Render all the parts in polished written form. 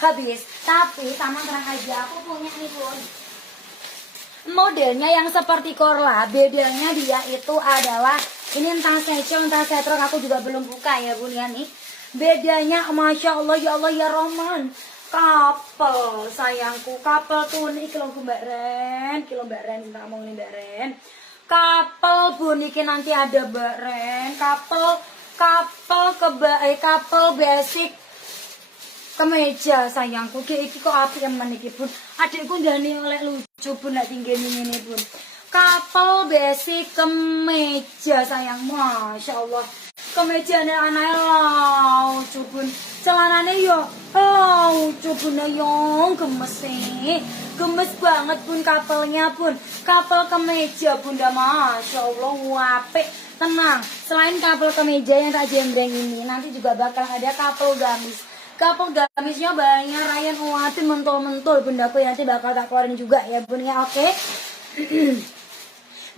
habis. Tapi sama terang aja aku punya nih bun, modelnya yang seperti Korla. Bedanya dia itu adalah ini entah seco entah setrok, aku juga belum buka ya bun ya nih. Bedanya Masya Allah ya Allah ya Rahman, kapel sayangku, kapel tuh nih kilo Mbak Ren, kita ngomongin Mbak Ren. Kapel bun iki nanti ada Mbak Ren, kapel basic kemeja sayangku. Iki kok api emen iki bun, adikku ndani oleh lucu bun, nak tinggi ini bun. Kapel basic kemeja sayang, Masya Allah. Kemejane anake lucu bun, celanane yo lucu bun, yo gemes banget bun kapelnya bun. Kapel kemeja bunda, Masya Allah apik tenang. Selain kapel kemeja yang tak jembreng ini, nanti juga bakal ada kapel gamis. Kapel gamisnya banyak, Ryan Uwati mentol-mentol bundaku, nanti bakal tak keluarin juga ya bun ya, oke.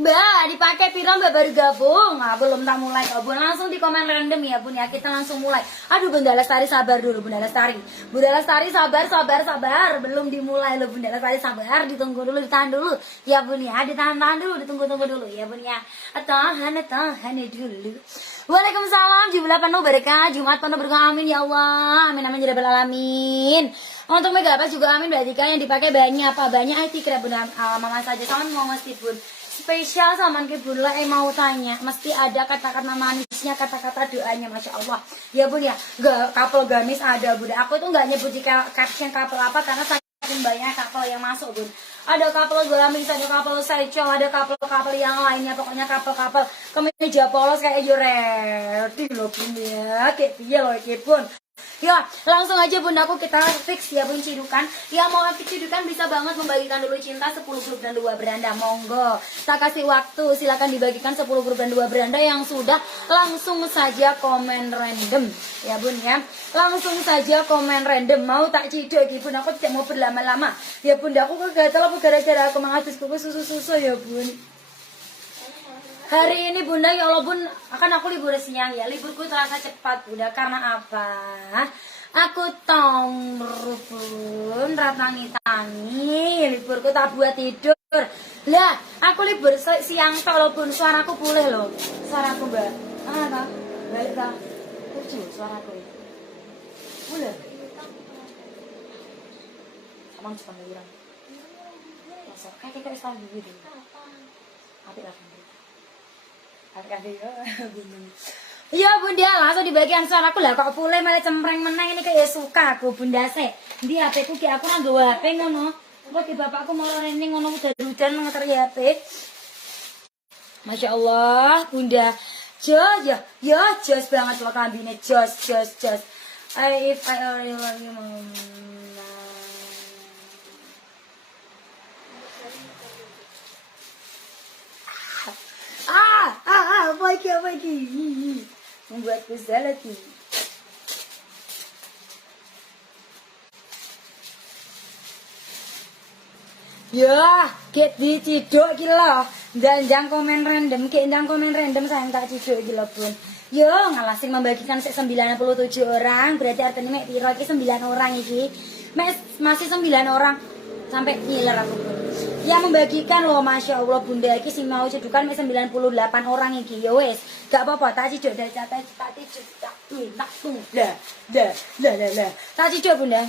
Mbak, dipakai piro Mbak baru gabung? Nah, belum tak mulai kok bun, langsung di komen random ya bun ya, kita langsung mulai. Aduh Bunda Lestari sabar dulu Bunda Lestari. Bunda Lestari sabar, belum dimulai loh Bunda Lestari, sabar, ditunggu dulu, ditahan dulu ya bun ya, ditahan dulu, ditunggu dulu ya bun ya. Tahan dulu. Waalaikumsalam, jumlah penuh berkah, Jumat penuh berkah, amin ya Allah, amin amin ya rabbal alamin. Untuk Megapas juga amin, berarti yang dipakai banyak apa? Banyak IT kira benar, mama saja sama mau mesti bun. Spesial sama ke bun lah, mau tanya, mesti ada kata-kata manisnya, kata-kata doanya, Masya Allah. Ya bun ya, kapel gamis ada bun. Aku tuh nggak nyebut caption kapel apa karena saking banyak kapel yang masuk bun. Ada kapel gamis, ada kapel seco, ada kapel yang lainnya, pokoknya kapel kemeja polos kayak Joreti loh bun ya, kayak dia loh bun. Ya, langsung aja bundaku kita fix ya bun cidukan. Ya mau fix cidukan bisa banget membagikan dulu cinta 10 grup dan 2 beranda. Monggo. Tak kasih waktu, silakan dibagikan 10 grup dan 2 beranda yang sudah langsung saja komen random. Ya bun ya. Langsung saja komen random. Mau tak ciduk gitu bun, aku tidak mau berlama-lama. Ya bundaku kegatal apa gara-gara aku menghabis kuku susu ya bun. Hari ini bunda ya Allah bun, akan aku libur siang ya. Liburku terasa cepat bunda, karena apa? Aku tongru bun, ratangi, liburku tak buat tidur. Lah, aku libur siang kalau bun, suaraku pulih loh. Suaraku mbak, tak? Balik tak? Lucu suaraku. Pulih. Emang cepat ngilang. Masuk, kayak kita istilah gitu. Apik lah. Iya bunda, langsung di bagian suaraku lah kok pulih malah cempreng meneng ini kayak suka aku bunda se. Di HP ku ki aku nang nggawa HP ngono. Kok ki bapakku mau rene ngono udah hujan ngeter HP. Masya Allah bunda. Jos banget loh kambine, jos. If I really love you mama. Apa lagi? Membuatku salah tuh. Ya, get diciduk gila. Dan komen random, sayang tak ciduk gila pun. Yo, ngalasin membagikan 97 orang, berarti artinya mek piro iki 9 orang iki. Masih 9 orang sampai ngiler aku pun. Yang membagikan loh Masya Allah bunda iki sing mau cedukan 98 orang iki. Ya wes, gak apa-apa, tak ciduk dari tak ciduk tak tuh. Lah. Tak ciduk bunda.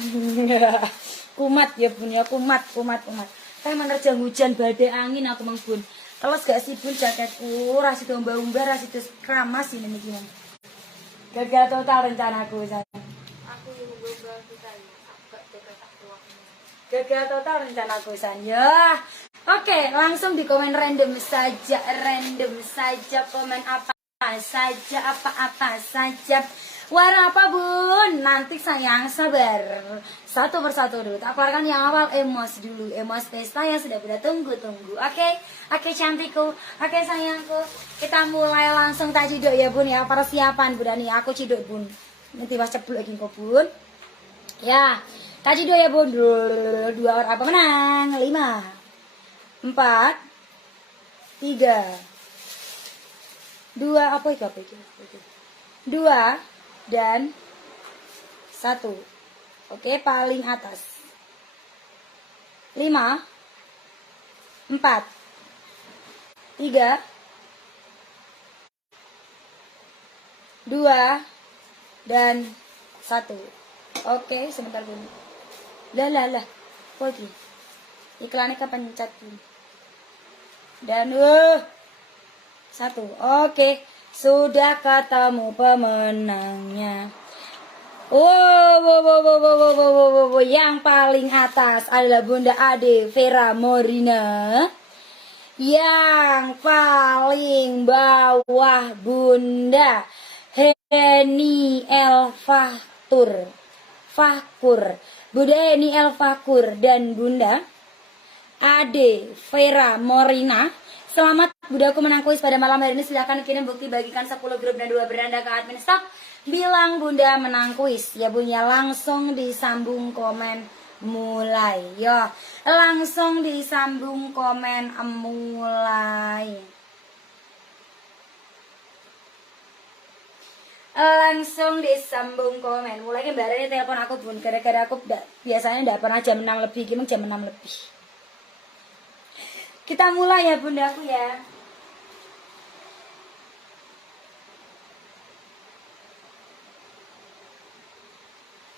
Kumat ya bun ya, kumat. Saya menerjang hujan badai angin aku mang bun. Teles gak sih bun jaketku, rasi domba-umba, rasi keramas ini nih gimana. Gagal total rencanaku sayang. Aku yang berubah kita ya, agak gagal total rencanaku sayang. Oke, langsung di komen random saja komen apa saja. Warna apa bun? Nanti sayang sabar. Satu persatu dulu. Tak keluarkan yang awal emos dulu. Emos pesta yang sudah kita tunggu-tunggu. Oke cantikku. Oke sayangku. Kita mulai langsung tak ciduk ya bun ya. Persiapan bun nih. Aku ciduk bun. Nanti pas ceplok lagi kok bun. Ya. Tak ciduk ya bun. 2 orang apa menang? 5 4 3 2 apa itu? 2 dan 1. Oke, paling atas. 5, 4, 3, 2, dan 1. Oke, sebentar dulu. Lah. Oke. Iklannya kepencet dulu. Dan 1. Oke, sudah ketemu pemenangnya. Wow. Yang paling atas adalah Bunda Ade Vera Morina. Yang paling bawah Bunda Heni El Fakur. Bunda Heni El Fakur dan Bunda Ade Vera Morina. Selamat Bundaku menang kuis pada malam hari ini. Silahkan kirim bukti, bagikan 10 grup dan 2 beranda ke admin staff. Bilang Bunda menang kuis. Ya Bun ya, langsung disambung komen mulai. Yo, langsung disambung komen mulai. Langsung disambung komen mulai. Kemarin telepon aku Bun, gara-gara aku biasanya tidak pernah jam 6 lebih, gimana jam 6 lebih. Kita mulai ya Bundaku ya.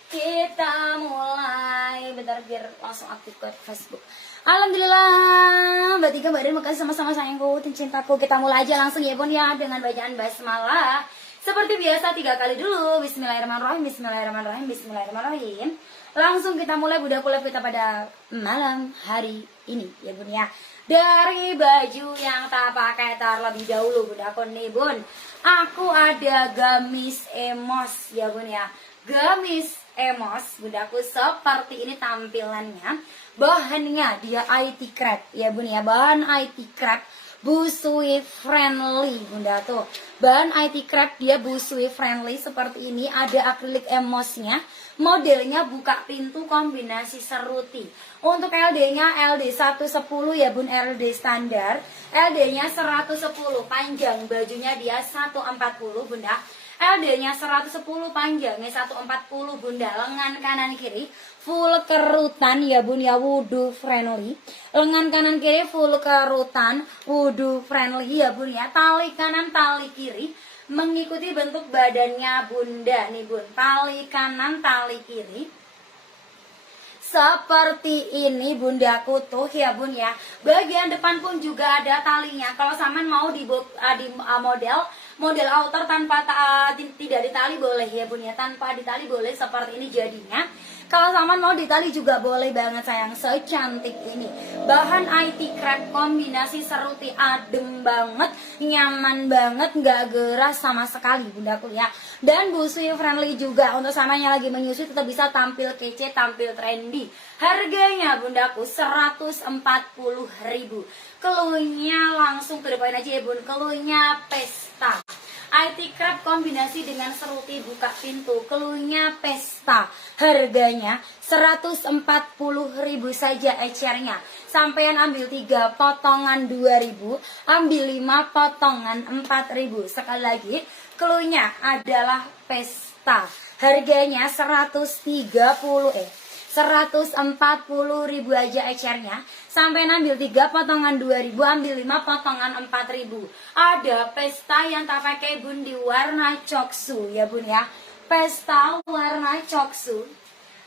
Kita mulai. Bentar biar langsung aktif ke Facebook. Alhamdulillah, Mbak Tika, Mbak Rin, makasih sama-sama sayangku dan cintaku. Kita mulai aja langsung ya Bun ya, dengan bacaan basmalah. Seperti biasa 3 kali dulu. Bismillahirrahmanirrahim, bismillahirrahmanirrahim, bismillahirrahmanirrahim. Langsung kita mulai Bundaku live kita pada malam hari ini ya Bun ya. Dari baju yang tak pakai terlebih dahulu Bundaku nih Bun. Aku ada gamis emos ya Bun ya. Gamis emos Bundaku seperti ini tampilannya. Bahannya dia IT crepe ya Bun ya. Bahan IT crepe, busui friendly Bunda tuh. Bahan IT crepe dia busui friendly seperti ini. Ada akrilik emosnya. Modelnya buka pintu kombinasi seruti. Untuk LD-nya LD 110 ya Bun, LD standar. LD-nya 110 panjang, bajunya dia 140 Bunda. LD-nya 110 panjangnya 140 Bunda. Lengan kanan kiri full kerutan ya Bun ya, wudu friendly. Lengan kanan kiri full kerutan, wudu friendly ya Bun ya. Tali kanan tali kiri mengikuti bentuk badannya Bunda nih Bun. Tali kanan tali kiri seperti ini Bundaku tuh ya Bun ya. Bagian depan pun juga ada talinya. Kalau Saman mau di model outer tanpa tidak ditali boleh ya Bun ya. Tanpa ditali boleh seperti ini jadinya. Kalau Saman mau ditali juga boleh banget sayang, secantik ini. Bahan IT crepe kombinasi seruti, adem banget, nyaman banget, nggak geras sama sekali Bundaku ya. Dan busui friendly juga, untuk samanya lagi menyusui tetap bisa tampil kece, tampil trendy. Harganya Bundaku 140.000. Keluhnya langsung to the point aja ya Bun. Keluhnya pesta. IT crepe kombinasi dengan seruti buka pintu. Keluhnya pesta. Harganya 140.000 saja ecernya. Sampean ambil 3 potongan 2.000, ambil 5 potongan 4.000. Sekali lagi, keluhnya adalah pesta. Harganya 140.000 aja ecernya. Sampai ambil 3 potongan 2.000, ambil 5 potongan 4.000. Ada pesta yang tak pakai Bun di warna coksu ya Bun ya. Pesta warna coksu.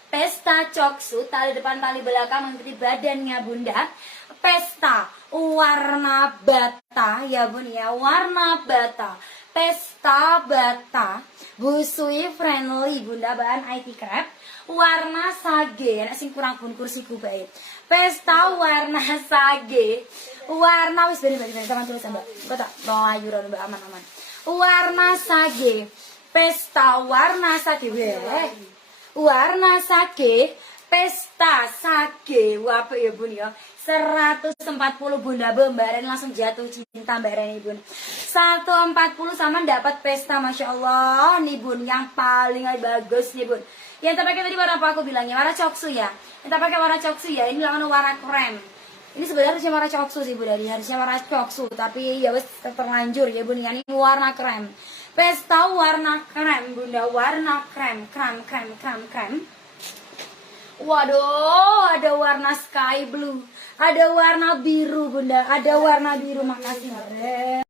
Pesta coksu, tali depan tali belakang mengikuti badannya Bunda. Pesta warna bata ya Bun ya, warna bata. Pesta bata, busui friendly Bunda, bahan IT crepe. Warna sage, sing kurang pun kursiku baik. Pesta warna sage, warna wis beri sama tulis Mbak. Kok tak melayu ron Mbak, aman-aman. Warna sage, pesta warna sage warna sage, pesta sage, wape ya Bun ya. 140 Bunda Mbak Ren langsung jatuh cinta Mbak Ren nih Bun. 140 sama dapat pesta, Masya Allah nih Bun, yang paling bagus nih Bun. Yang tak pakai tadi warna apa aku bilangnya, warna coksu ya. Yang tak pakai warna coksu ya, ini warna krem. Ini sebenarnya harusnya warna coksu sih Bunda, harusnya warna coksu, tapi ya wes terlanjur ya Bun, ini warna krem. Pesta warna krem Bunda, warna krem. Waduh, ada warna sky blue, ada warna biru Bunda, ada warna biru. Makasih Bunda.